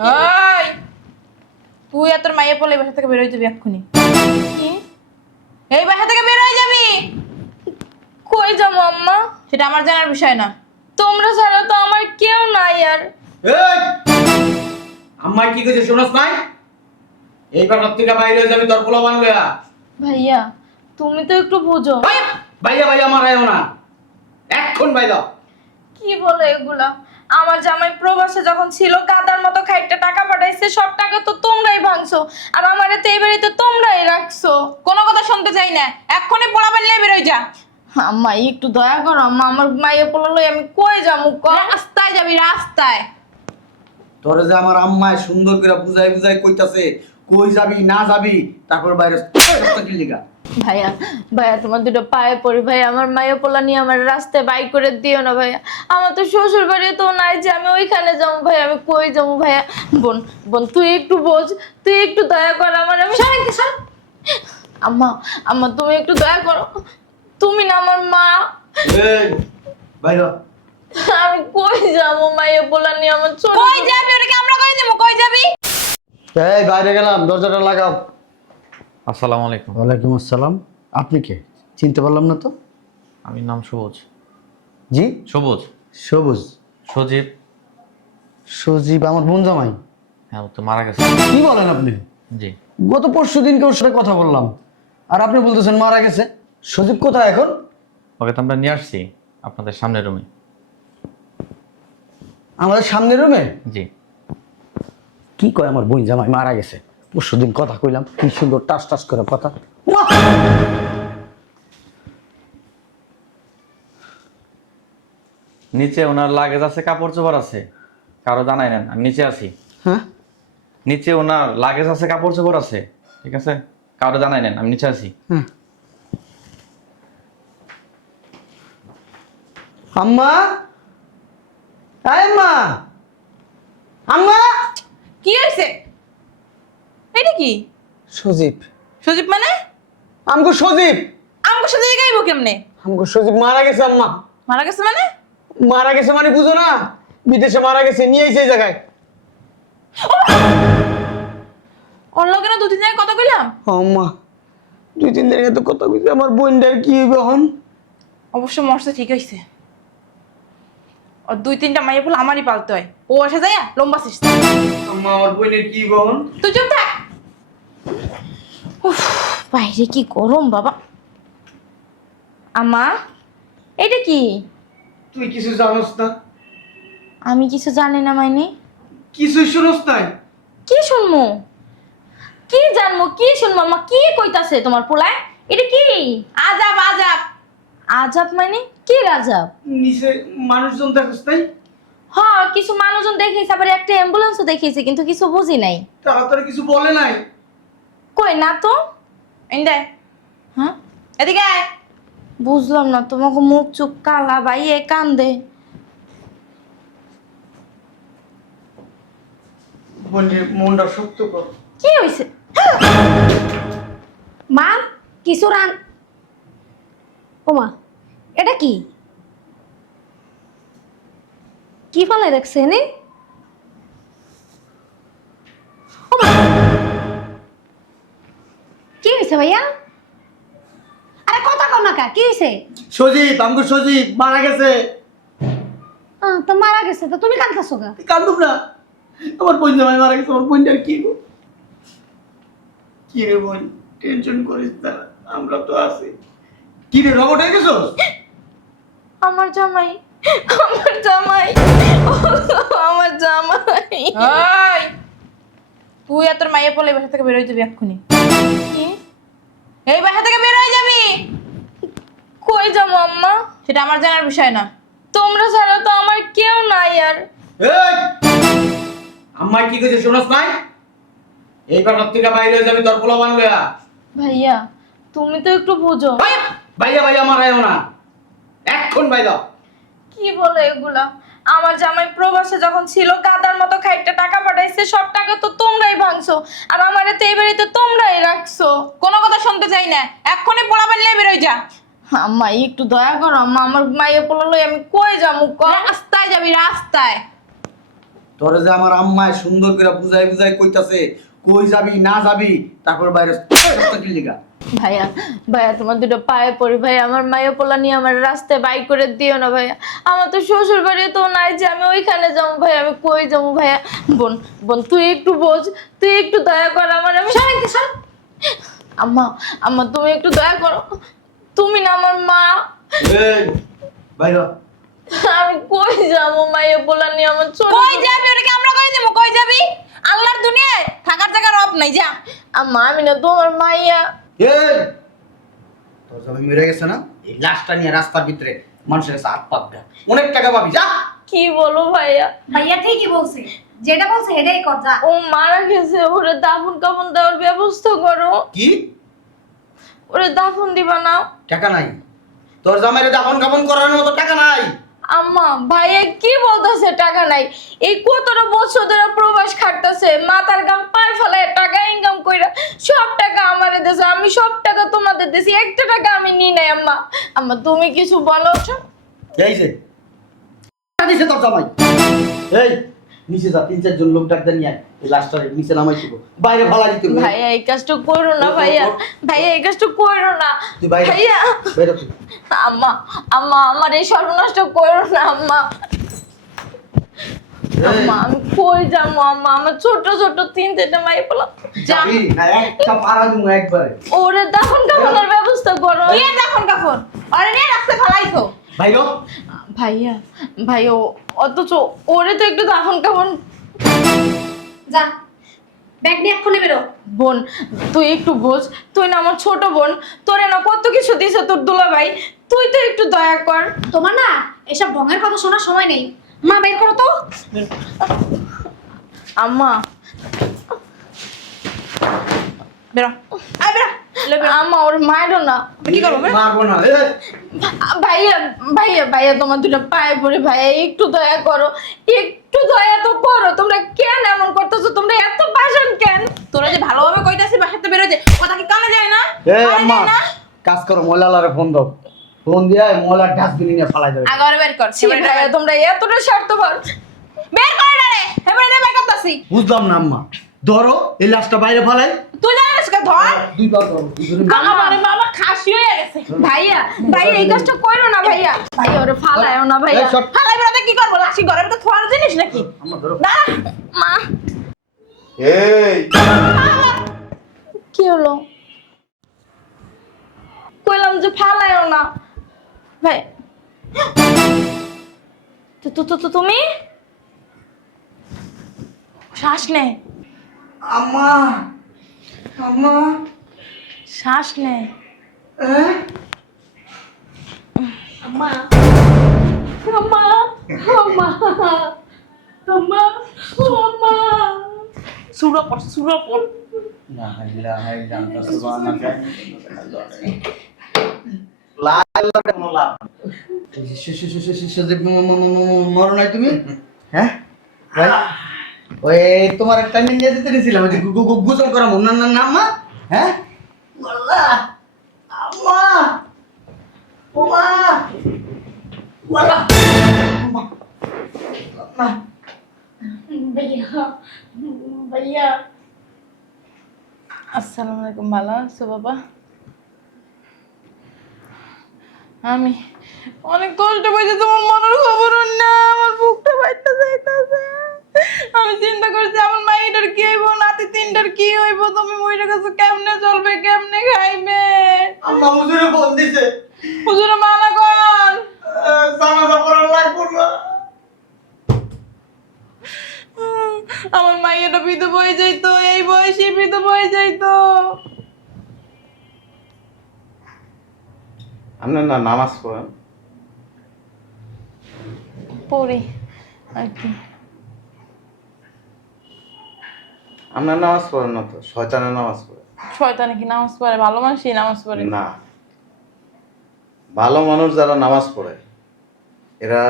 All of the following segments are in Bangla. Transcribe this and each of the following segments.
ওই তুই আর তোর মাইয়া পোলা এই বাসা থেকে বের হয়ে যাবি এক্ষুনি। কি? এই বাসা থেকে বের হয়ে যাবি। কই যাবো আম্মা? সেটা আমার জানার বিষয় না। তোমরা ছাড়া তো আমার কেউ নাই আর। এই আম্মা কি কইছে শুনছ নাই? এই বাড়ির থেকে বাইরে হয়ে যাবি তোর পোলাপান লইয়া। ভাইয়া তুমি তো একটু বুঝো। ওই ভাইয়া ভাইয়া মারায়ও না, এখন বাইরে। কি বলে এগুলা? আমার জামাই প্রবাসে যখন ছিল গাদার মতো খাইটটা টাকা পাঠাইছে, সব টাকা তো তোমরাই ভাঙছো, আর আমারে তো এই বাড়িতে তোমরাই রাখছো। কোনো কথা শুনতে চাই না, এক্ষুনি পোলাপান নিয়ে বের হয়ে যা। আম্মা একটু দয়া করো আম্মা, আমার মাইয়া পোলা লই আমি কই যাবো কম? রাস্তায় যাবি, রাস্তায়। তোরে যে আমার আম্মায় সুন্দর করে বুঝাই বুঝাই কইতাছে কই যাবি না যাবি, তারপর বাইরে কি লিগা? ভাইয়া ভাইয়া তোমার দুটো পায়ে পড়ি ভাইয়া, আমার মাইয়া পোলা নিয়ে আমার রাস্তায় বাইক করে দিও না ভাইয়া। আমার তো শ্বশুর বাড়ি তো নাই যে আমি ওইখানে যাবো ভাইয়া, আমি কই যাবো ভাইয়া? বোন বোন তুই একটু বোঝ, তুই একটু দয়া কর আমার। আমি আম্মা আম্মা তুমি একটু দয়া করো, তুমি না আমার মা। এই বাইরে। আমি কই যাবো মাইয়া পোলা নিয়ে? আমার ছোট কই যাবি? ওটাকে আমরা কই দেবো, কই যাবি? এই বাইরে গেলাম, দরজাটা লাগাও। আসসালামু আলাইকুম। ওয়ালাইকুম আসসালাম। আপনি কে? চিনতে পারলাম না তো। আমি নাম সবুজ। জি? সবুজ। সবুজ? সজীব। সজীব আমার বোন জামাই? হ্যাঁ, ও তো মারা গেছে। কি বলেন আপনি? জি। গত পরশু দিনকে ওর সাথে কথা বললাম, আর আপনি বলতেছেন মারা গেছে। সজীব কোথায় এখন? ওকে তো আমরা নিয়ে আসছি আপনাদের সামনের রুমে। আমাদের সামনের রুমে? জি। কি কয় আমার বোন জামাই মারা গেছে? পরশু দিন কথা কইলাম, কি সুন্দর টাস টাস করে কথা। উমা! নিচে ওনার লাগেজ আছে, কাপড় চোপড় আছে, কারো জানাই নেন। আমি নিচে আছি। হ্যাঁ নিচে ওনার লাগেজ আছে, কাপড় চোপড় আছে, ঠিক আছে? কারো জানাই নেন, আমি নিচে আছি। হ্যাঁ। আম্মা, আম্মা, আম্মা। কি হয়েছে? এটা কি? সজীব। সজীব মানে? আমগো সজীব। আমগো সাথে গাইবো কেমনে? আমগো সজীব মারা গেছে আম্মা। মারা গেছে মানে? মারা গেছে মানে বুঝো না? বিদেশে মারা গেছে, নিয়ে এসে এই জায়গায়। ওর লগে না 2-3 দিন কথা কইলাম। আম্মা 2-3 দিন আগে তো কথা কইছে, আমার বোনটার কি হইবে এখন? অবশ্য মরছে ঠিক হইছে। আর 2-3টা মাইয়া বলে আমারই পালতে হয়। ও এসে যায় লম্বা শেষ। আম্মা আমার বোনের কি বহন? তুই চুপ থাক। উফ, বাইরে কি গরম বাবা। আম্মা এটা কি? তুই কিছু জানোস না? আমি কিছু জানি না মাইনি। কিছুই শুনোস নাই? কি শুনমু? কি জানমু? কি শুনমু? আম্মা কি কইতাছে তোমার পোলায়? এটা কি? আজাব আজাব। আজাব মানে কি আজাব? নিচে মানুষজন দেখোস নাই? হ্যাঁ কিছু মানুষজন দেখিয়েছে, আবার একটা অ্যাম্বুলেন্সও দেখিয়েছে, কিন্তু কিছু বুঝি নাই। তাড়াতাড়ি কিছু বলে নাই? কই না তো। ইন্দে হ্যাঁ এদিকে আয়। বুঝলাম না, তোমাকে মুখ চুখ কালা বাইয়ে কান্দে। বোনের মনটা শক্ত কর। কি হইছে? মা কিছু রান। ওমা এটা কি? কি ফলে রাখছে নে? কি হয়েছে ভাইয়া? আরে কথা কর না কা, কি হয়েছে? সজীব, আমগো সজীব মারা গেছে। তো মারা গেছে তো তুমি কাঁদতেছো গা? কান্দুম না, আমার বোন জামাই মারা গেছে। আমার বোনটার কি গো? কি রে বোন, টেনশন করিস না, আমরা তো আছি। কি রে রবট হয়ে গেছস? আমার জামাই, আমার জামাই, আমার জামাই। ওই তুই আর তোর মাইয়া পোলা এই বাসা থেকে বের হয়ে যাবি এক্ষুনি। কি? এই বাসা থেকে বের হয়ে যাবি। কই যাবো আম্মা? সেটা আমার জানার বিষয় না। তোমরা ছাড়া তো আমার কেউ নাই আর। এই আম্মা কি কইছে শুনছ নাই? এই বাড়ির থেকে বাইরে হয়ে যাবি তোর পোলাপান লইয়া। ভাইয়া তুমি তো একটু বুঝো। ওই ভাইয়া ভাইয়া মারায়ও না, এখন বাইরে। কি বলে এগুলা? আমার জামাই প্রবাসে যখন ছিল গাদার মতো খাইটটা টাকা পাঠাইছে, সব টাকা তো তোমরাই ভাঙছো, আর আমারে তো এই বাড়িতে তোমরাই রাখছো। কোনো কথা শুনতে চাই না, এক্ষুনি পোলাপান নিয়ে বের হয়ে যা। আম্মা একটু দয়া করো আম্মা, আমার মাইয়া পোলা লই আমি কই যাবো কম? রাস্তায় যাবি, রাস্তায়। তোরে যে আমার আম্মায় সুন্দর করে বুঝাই বুঝাই কইতাছে কই যাবি না যাবি তারপর বাইরে কি লিগা ভাইয়া ভাইয়া তোমার দুটো পায়ে পড়ি ভাইয়া, আমার মায়া পোলা নিয়ে আমার রাস্তায় বাইক করে দিও না ভাইয়া। আমার তো শ্বশুর বাড়ি তো নাই যে আমি ওইখানে যাবো ভাইয়া, আমি কই যাবো ভাইয়া। বোন বোন তুই একটু বোঝ, তুই একটু দয়া কর আমার। আমি আম্মা আম্মা তুমি একটু দয়া করো, তুমি না আমার মা। এই বাইরে আমি কই যাবো মায়া পোলা নিয়ে আমার ছোট। কই যাবি ওটাকে আমরা কই দেবো? কই যাবি? আল্লাহর দুনিয়ায় থাকার জায়গার অভাব নাই, যা। আম্মা আমি না তোমার মাইয়া। এই তোর জামাই মরে গেছে না, এই লাশটা নিয়ে রাস্তার ভিতরে মানুষের কাছে হাত পাতবে, অনেক টাকা পাবি, যা। কি বলো ভাইয়া? ভাইয়া ঠিকই বলছে, যেটা বলছে এটাই কর, যা। ও মারা গেছে, ওরে দাফন কাফন দেওয়ার ব্যবস্থা করো। কি ওরে দাফন দিবা না? টাকা নাই? তোর জামাইরে দাফন কাফন করার মতো টাকা নাই? আম্মা ভাইয়া কি বলতেছে টাকা নাই? এই কতটা বছর ধরে প্রবাস খাটতেছে, মাথার গাম পায়ে ফেলায় টাকা ইনকাম কইরা সব টাকা আমারে দেছে, আমি সব টাকা তোমাদের দেছি, একটা টাকা আমি নি নাই। আম্মা আম্মা তুমি কিছু বলো। এই যে টাকা দিছে তোর জামাই, এই নিচে যা, 3-4 জন লোক ডাক্তার নিয়ে আয়, এই লাশটা নিচে নামাই দিব, বাইরে ফালা দিতে হবে। ভাইয়া এই কাজটা করো না ভাইয়া, ভাইয়া এই কাজটা করো না তুই বাইরে ভাইয়া। বাইরে তুই। আম্মা আম্মা আমার এই সর্বনাশটা করো না আম্মা। আম্মা আমি কই যাবো আম্মা? আমার ছোট ছোট 3-4টা মাই বলা যাবি না? একটা পাড়া দিমু একবারে। ওরে দাফন কাফনের ব্যবস্থা করো। নিয়ে দেখুন কাফন আরে নিয়ে রাখতে ফালাইছো। বাইরে ভাইয়া ভাইয়া অথচ ওরে তো একটু দাফন কাফন। যা, ব্যাগ নিয়ে এক্ষুনি বেরো। বোন তুই একটু বোঝ, তুই না আমার ছোট বোন, তোরে না কত কিছু দিছে তোর দুলাভাই, তুই তো একটু দয়া কর। তোমার না এসব ঢঙের কথা শোনার সময় নেই। মা বের করো তো। আম্মা বেরো, আয় বেরো। আম্মা ওর মায়েরও না। কি করবো বেরো? মারবো না। ভাইয়া ভাইয়া ভাইয়া তোমার দুটো পায়ে পড়ে ভাইয়া একটু দয়া করো, একটু দয়া তো করো। তোমরা কেন এমন করতেছো? তোমরা এত পাশান কেন? তোরা যে ভালোভাবে কইতাছিস বাসাতে বেরো, যে কথা কি কানে যায় না? এই কানে আম্মা যায় না? কাজ করো, ময়লালারে ফোন দাও, ফোন দিয়ে ময়লার ডাস্টবিনে নিয়ে ফালাই দেবে। আগে বের কর। ছি ভাইয়া তোমরা এতটা স্বার্থপর। বের করে না রে, এবারে বের করতাছি। বুঝলাম না আম্মা, ধরো এই লাশটা বাইরে ফালাই। তুই জানিস কা ধর। দুইবার ধরো, দুজনে মিলে। আমারে বাবা খাসি হয়ে গেছে। ভাইয়া ভাইয়া এই কাজটা করো না ভাইয়া, ভাইয়া ওরে ফালায়ও না ভাইয়া। এই সব ফালাই বেরোতে কি করবো? লাসি ঘরের ভিতর থোয়ার জিনিস নাকি? আম্মা ধরো। না মা এই কি হলো? কইলাম যে ফালায়ও না ভাই। তুমি শ্বাস নে, আম্মা আম্মা শ্বাস নে। আম্মা আম্মা আম্মা আম্মা আম্মা সুরা পর। লা ইলাহা ইল্লাল্লাহ সুবহানাকা লা ইলাহা ইল্লাল্লাহ। মরো নাই তুমি? হ্যাঁ ভাই, ওই তোমার একটা নিয়ে যেতে দিয়েছিলাম, ওই গুজব করা মন না না আম্মা। হ্যাঁ আল্লাহ আম্মা ওমা ওয়ালা আম্মা আম্মা ভাইয়া ভাইয়া আসসালামু আলাইকুম। ভালো আছো বাবা? আমি অনেক কষ্ট পাইছি, তোমার মনের খবর না। আমার বুকটা বাইতে যাইতাছে। আমি চিন্তা করছি আমার মাইটার কি হইব, নাতি 3টার কি হইব। তুমি মইরা কাছে কেমনে চলবে, কেমনে খাইবে? আম্মা হুজুরে ফোন দিছে, হুজুরে মানা কর। জানাজা পড়ার লাগবো না। আমার মাইয়াটা বিধবা হয়ে যাইতো, এই বয়সে বিধবা হয়ে যাইতো। আপনার না নামাজ পড়েন? পড়ি আর কি। আপনার নামাজ পড়েন না তো, শয়তানের নামাজ পড়ে। শয়তানে কি নামাজ পড়ে? ভালো মানুষই নামাজ পড়ে। না, ভালো মানুষ যারা নামাজ পড়ে এরা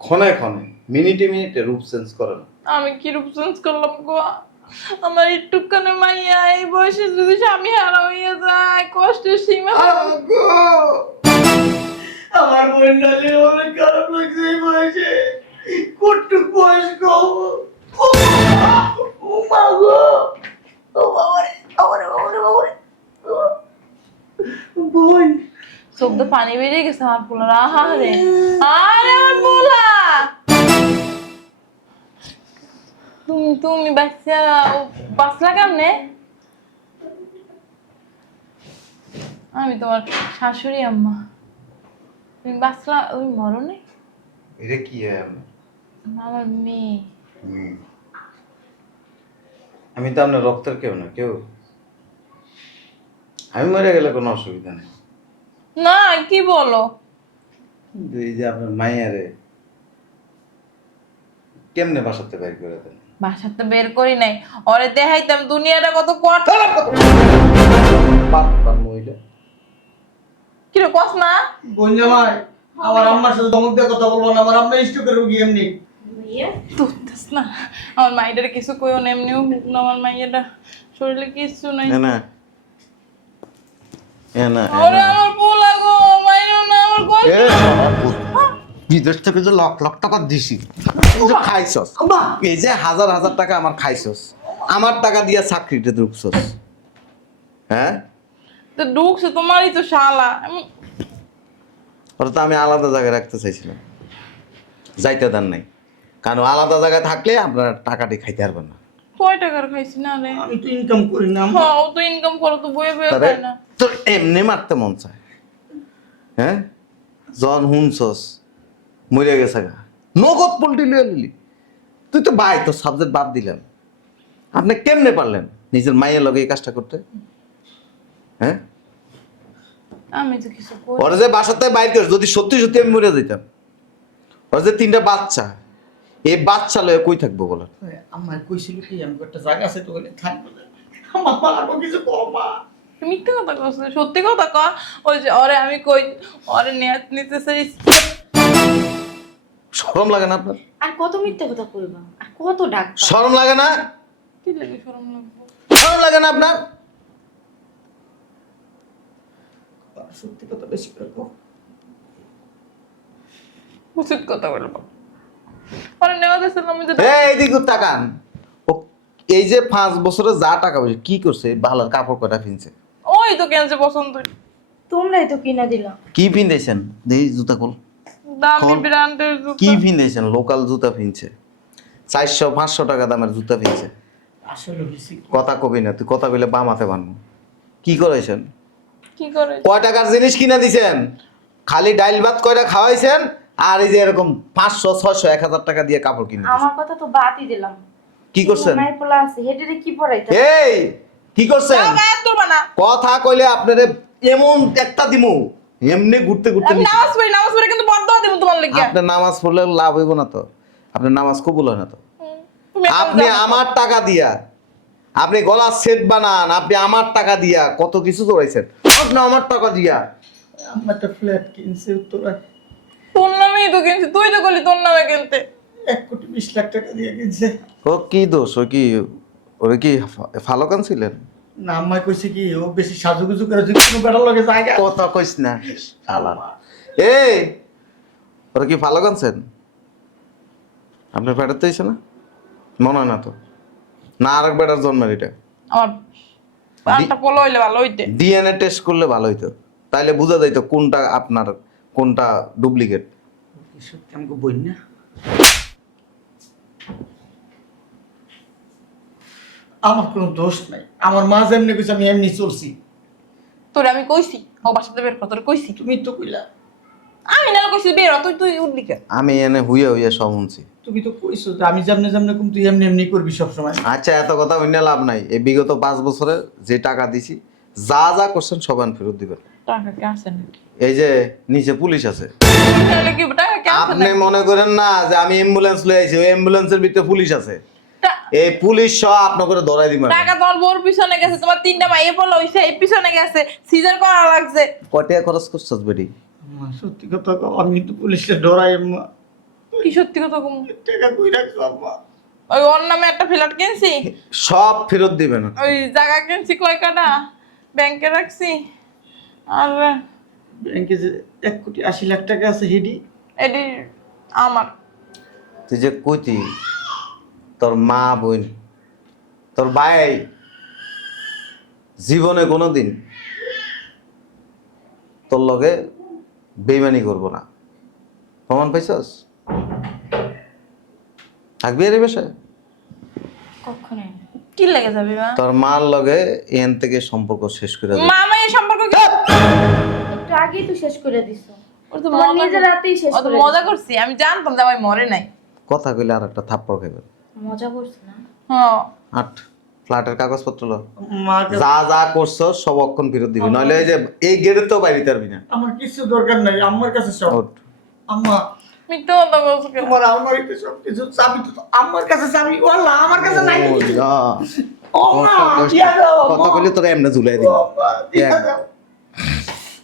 ক্ষণে ক্ষণে মিনিটে মিনিটে রূপ চেঞ্জ করে না। আমি কি রূপ চেঞ্জ করলাম গো? আমার একটুখানি মাইয়া এই বয়সে যদি স্বামী হারা হইয়া যায়, কষ্টের সীমা। আমার বোন ডালে অনেক খারাপ লাগছে এই বয়সে, কটুক বয়স কম। বোন চোখ তো পানি বেরিয়ে গেছে আমার পোলার। আহা রে, আরে আমার পোলা, তুমি বাঁচলা কেমনে? আমি তোমার শাশুড়ি আম্মা, তুমি বাঁচলা, ওই মরণে এটা কি আমার মেয়ে। আমি তো আপনার রক্তের কেউ না কেউ, আমি মরে গেলে কোনো অসুবিধা নেই। না কি বলো? কিন্তু এই যে আপনার মাইয়ারে কেমনে বাসাতে বাইর করে দেন? বাসাতে বের করি নাই, ওরে দেখাইতাম দুনিয়াটা কত কঠোর। মহিলা কিরে কস না? বোন জামাই আমার আম্মার সাথে ধমক দিয়ে কথা বলবো না, আমার আম্মা স্ট্রোকের রোগী এমনি। তুই না আমার মাইটার কিছু কইও না, এমনিও হোক না, আমার মাইয়াটা শরীরে কিছু নাই। না ওরে আমার পোলা গো, মাইরো না আমার কষ্ট। বিদেশ থেকে যে লাখ লাখ টাকা দিছি, খাইছস এই যে হাজার হাজার টাকা আমার খাইছস, আমার টাকা দিয়ে চাকরিতে ঢুকছস, হ্যাঁ? তো ঢুকছে তোমারই তো শালা। ওরা তো আমি আলাদা জায়গায় রাখতে চাইছিলাম, যাইতে দেন নাই, কারণ আলাদা জায়গায় থাকলে আপনার টাকাটি খাইতে পারবেন না। কয় টাকার খাইছি না রে? আমি তো ইনকাম করি না আম্মা। হ্যাঁ ও তো ইনকাম করো, তো বয়ে বয়ে তারে খায় না। তোর এমনি মারতে মন চায়, হ্যাঁ? জন হুনছস মরে গেছে গা, নগদ পোল্ট্রি লিয়ে নিলি তুই, তো ভাই তোর সাবজেক্ট বাদ দিলাম। আপনি কেমনে পারলেন নিজের মায়ের লগে এই কাজটা করতে, হ্যাঁ? আমি তো কিছু করি। ওরা যে বাসাতে বাইর করে, যদি সত্যি সত্যি আমি মরে যেতাম, ওরা যে 3টা বাচ্চা, এই বাচ্চা লয়ে কই থাকবো বলো? আম্মা কইছিল কি আমি একটা জায়গা আছে তো ওখানে থাকবো না। আমার পালাবো কিছু কম মা। তুই মিথ্যে কথা কস, সত্যি কথা ক। ওই যে ওরে আমি কই, ওরে নিতে চাই। শরম লাগে না আপনার? আর কত মিথ্যে কথা কইবা, আর কত ডাক। শরম লাগে না? কি লাগে শরম লাগবে? শরম লাগে না আপনার? সত্যি কথা বেশি করে কও। উচিত কথা বলবো। ওরে নেওয়া দিয়েছিলাম আমি যে। এই দিকে তাকান, ও এই যে 5 বছরে যা টাকা পয়সা কি করছে, ভালো কাপড় কটা কিনছে, ওই তো কেনছে পছন্দ, তোমরাই তো কিনা দিলা। কি পিনতেছেন দেই জুতা কল, দামি কোন? ব্র্যান্ডের কি পিনতেছেন? লোকাল জুতা পিনছে, 400-500 টাকা দামের জুতা পিনছে। আসলে বেশি কথা কবি না তুই, কথা বলে বাম হাতে বানবো। কি করেছেন? কি করে? কয় টাকার জিনিস কিনা দিছেন? খালি ডাইল ভাত কয়টা খাওয়াইছেন, আর এই যে এরকম 500-600-1000 টাকা দিয়ে কাপড় কিনে দিছেন। আমার কথা তো বাদই দিলাম। কি করছেন? মাই পোলা আছে, হেডেরে কি পড়াইতা? এই কি করছেন? গায়ে তুলবা না। কথা কইলে আপনারে এমন একটা দিমু, এমনি ঘুরতে ঘুরতে আমি নিচে। নামাজ পড়ি কিন্তু বদদোয়া দেব তোমার লাগি। আপনি নামাজ পড়লে লাভ হইব না তো, আপনার নামাজ কবুল হয় না তো। তুমি এখন আপনি যাও। আমার টাকা দিয়া, আপনি গলার সেট বানান, আপনি আমার টাকা দিয়া কত কিছু জড়াইছেন, আপনি আমার টাকা দিয়া। আম্মা একটা ফ্ল্যাট কিনছে উত্তরায়, তোর নামেই তো কিনছি, তুই তো বলি তোর নামে কিনতে। 1,20,00,000 টাকা দিয়ে কিনছে। ও কি দোষ, ও কি ওরে কি ভালো কান ছিলেন? না আম্মা কইছে কি ও বেশি সাজুগুজু করে যদি কোনো বেড়ার লগে জায়গা। কথা কইস না শালা। এই ওরে কি ভালো কানছেন? আপনার পেটের তো হইছে না? মনে হয় না তো, না আরেক বেটার জন্মের এটা। আমার পানটা পলো হইলে ভালো হইতে। ডিএনএ টেস্ট করলে ভালো হইতো, তাইলে বোঝা যাইতো কোনটা আপনার কোনটা ডুপ্লিকেট। সত্যি আমাকে বই না, আমার কোনো দোষ নাই। আমার মা যেমনি কইছে আমি এমনি চলছি। তোরে আমি কইছি ও বাসাতে বের কর, তোরে কইছি। তুমি তো কইলা, আমি না কইছি বের হ, তুই তুই উঠলি কেন? আমি এনে হুইয়া হুইয়া সব শুনছি। তুমি তো কইছো যে আমি যেমনে যেমনে কম তুই এমনি এমনি করবি সবসময়। আচ্ছা এত কথা হইনা লাভ নাই, এই বিগত 5 বছরে যে টাকা দিছি যা যা করছেন সবান ফেরত দিবেন। টাকা কে আছে নাকি? এই যে নিচে পুলিশ আছে, তাহলে কি টাকা কে আছে আপনি নাকি? মনে করেন না যে আমি অ্যাম্বুলেন্স লয়ে আইছি, ওই অ্যাম্বুলেন্সের ভিতরে পুলিশ আছে, টা- এই পুলিশ সহ আপনার করে ধরাই দিবেন। টাকা তোমার বোর পিছনে গেছে, তোমার 3টা মাইয়ে পলো হইছে, এই পিছনে গেছে, সিজার করা লাগছে। কয়টা খরচ করছস বেডি? আম্মা সত্যি কথা কও, আমি তো পুলিশে ডরাই আম্মা। কি সত্যি কথা কম? টাকা কই রাখছো আম্মা? ওই ওর নামে একটা ফ্ল্যাট কিনছি, সব ফেরত দিবেন। ওই জায়গা কিনছি কয়কাটা, ব্যাংকে রাখছি। আর ব্যাংকে যে 1,80,00,000 টাকা আছে হেডি, এটি আমার। তুই যে কইতি তোর মা বোন তোর ভাই জীবনে কোনোদিন তোর লগে বেইমানি করবো না, প্রমাণ পাইছস? থাকবি এর বেশে? কখনোই না। কি লেগে যাবে মা? তোর মার লগে এন থেকে সম্পর্ক শেষ করে দিবি। মামা এই সম্পর্ক কি? একটু আগেই তো শেষ করে দিছো। ওর তো তোমার মজা নিজের রাতেই শেষ ও তো করে মজা করছি, আমি জানতাম জামাই মরে নাই। কথা কইলে আর একটা থাপ্পড় খাইবে। মজা করছো না? হ্যাঁ আট ফ্ল্যাটের কাগজপত্র লো, মার যা যা করছো সব অক্ষণ ফেরত দিবি, নইলে এই যে এই গেটে তো বাইরে পারবি না। আমার কিছু দরকার নাই, আম্মার কাছে সব। ওঠ। আম্মা মিথ্যা কথা বলছো কেন? তোমার আলমারিতে সব কিছু চাবি তো আম্মার কাছে চাবি, ওয়াল্লাহ আমার কাছে নাই ও কিছু। যা। আম্মা কথা কইস দিয়া না। দাও, কথা আম্মা। কইলে তোরা এমনি ঝুলাই দিবি। আম্মা, দিয়া এক- দাও।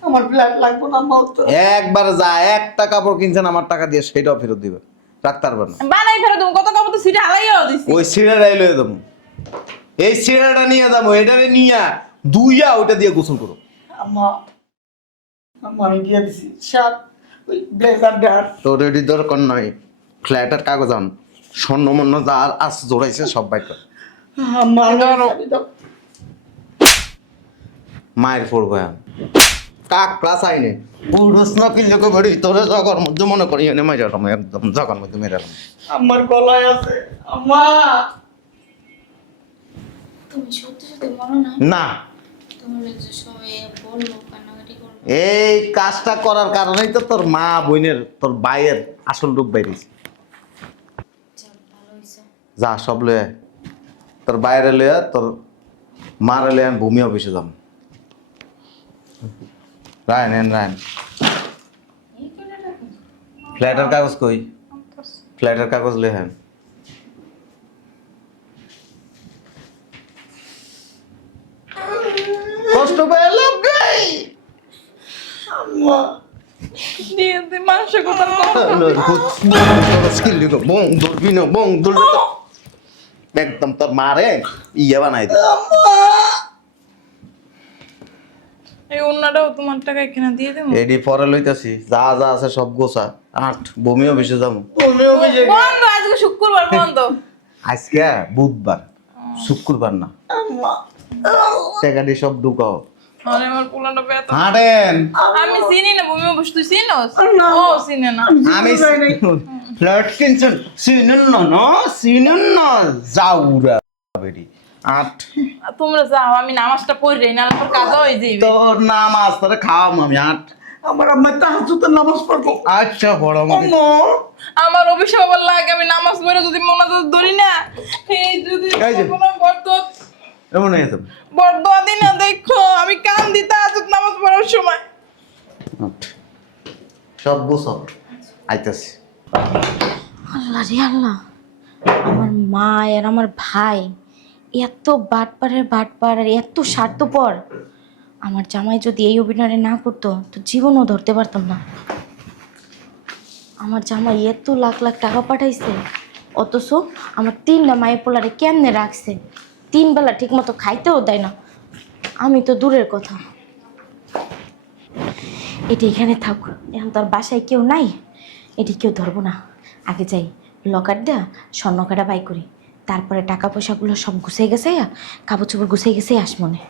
আমার ফ্ল্যাট লাগবে না আম্মা তো। একবার যা একটা কাপড় কিনছেন আমার টাকা দিয়ে সেটাও ফেরত দিবে, রাখতে পারবে না। বানাই ফেরত তুমি কত কাপড় তো সিটে হালাইয়াও দিছি। ওই সিঁড়াটাই লয়ে যাবো, এই সিঁড়াটা নিয়ে যাবো, এটারে নিয়ে দুইয়া ওইটা দিয়ে গোসল করো। আম্মা আম্মা আমি দিয়ে দিছি শার্ট, ওই ব্লেজার ডার। তোর এটি দরকার নয়, ফ্ল্যাটের কাগজ আন, স্বর্ণ মন্য যা আস জোড়াইছে সব বাইর কর। আম্মা চাবি দাও। মায়ের পড়বো কাক প্লাস আইনে পুরুষ না কিনলে কো বড়ি তোরে জগর মধ্যে মনে করি এনে মাইরালাম, একদম জগর মধ্যে মেরালাম। আম্মার গলায় আছে আম্মা। তুমি সত্যি সত্যি মনে না? না, তোমার যে সময় বললো কান্নাকাটি করবো। এই কাজটা করার কারণেই তো তোর মা বোনের তোর ভাইয়ের আসল রূপ বাইরেছে। ভালো হয়েছে। যা সব লয়ে আয়। তোর বাইরে লয়ে আয়, তোর মারে লয়ে আমি ভূমি অফিসে যাম। রায়ন এন রায়ন, ফ্ল্যাটের কাগজ কই? ফ্ল্যাটের কাগজ লয়ে হ্যাঁ। কষ্ট পেলাম গাই আম্মা দিয়ে দে মানুষের কথা স্কিল দিগো বং দলবি না বং দলবি তো একদম তোর মারে ইয়া বানাই দে। এই অন্যটাও তোমার টাকা এখানে দিয়ে দেবো। এডি পরে লইতাছি, যা যা আছে সব গোছা। আট ভূমি অফিসে যাবো। বন্ধ, আজকে শুক্রবার বন্ধ। আজকে বুধবার, শুক্রবার না। আম্মা টাকাটি সব ঢুকাও। আরে আমার পোলাটা ব্যথা। হাঁটেন। আমি চিনি না ভূমি অবশ্য, তুই চিনোস? ও চিনে না। আমি ফ্ল্যাট কিনছেন চিনুন না, না চিনুন না, যাউরা বেডি। আট তোমরা যাও, আমি নামাজটা পড়ি না, আমার কাজ হয়ে যাইবে। তোর নামাজ তোরে খাওয়াম আমি। আট আমার আম্মা তাহাজ্জুদের নামাজ পড়বো। আচ্ছা বড় আমাকে আম্মা আমার অভিশাপ আবার লাগে, আমি নামাজ পড়ে যদি মোনাজাত ধরি না, এই যদি এই যে। কোনো এমন হয়ে যাবে। বরদোয়া দিই না, দেখো আমি কান দিতে আজত নামাজ পড়ার সময়। আট সব গোছা আইতাছি। আল্লাহ রে আল্লাহ, আমার মা আর আমার ভাই এত বাটপার আর এত স্বার্থপর। আমার জামাই যদি এই অভিনয় না করতো তো জীবনও ধরতে পারতাম না। আমার জামাই এত লাখ লাখ টাকা পাঠাইছে, অথচ আমার 3টা মায়ের পোলারে কেমনে রাখছে, 3 বেলা ঠিক মতো খাইতেও দেয় না। আমি তো দূরের কথা, এটা এখানে থাক, এখন তোর বাসায় কেউ নাই, এটি কেউ ধরবো না। আগে যাই লকার দেয়া স্বর্ণ কাটা বাই করি, তারপরে টাকা পয়সাগুলো সব গুছিয়ে গেছে, কাপড় চোপড় গুছিয়ে গেছে আসমনে।